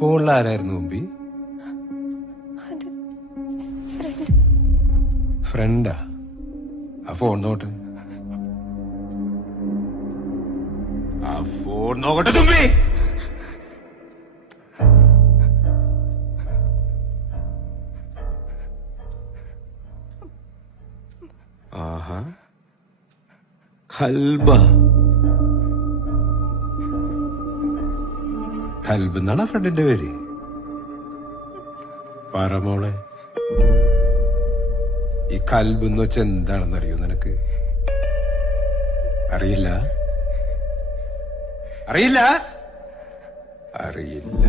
ഫോണിൽ ആരായിരുന്നു ഫ്രണ്ട് ഫ്രണ്ടാ? ആ ഫോൺ നോട്ട് ആ ഫോൺ നോക്കട്ടെ തുമ്പി. ആഹാ. കൽബ. കൽബ് ആ ഫ്രണ്ടിന്റെ പേര്? പറമോളെ ഈ കൽബ് എന്ന് വെച്ചാൽ എന്താണെന്ന് അറിയോ നിനക്ക്? അറിയില്ല? അറിയില്ല? അറിയില്ല.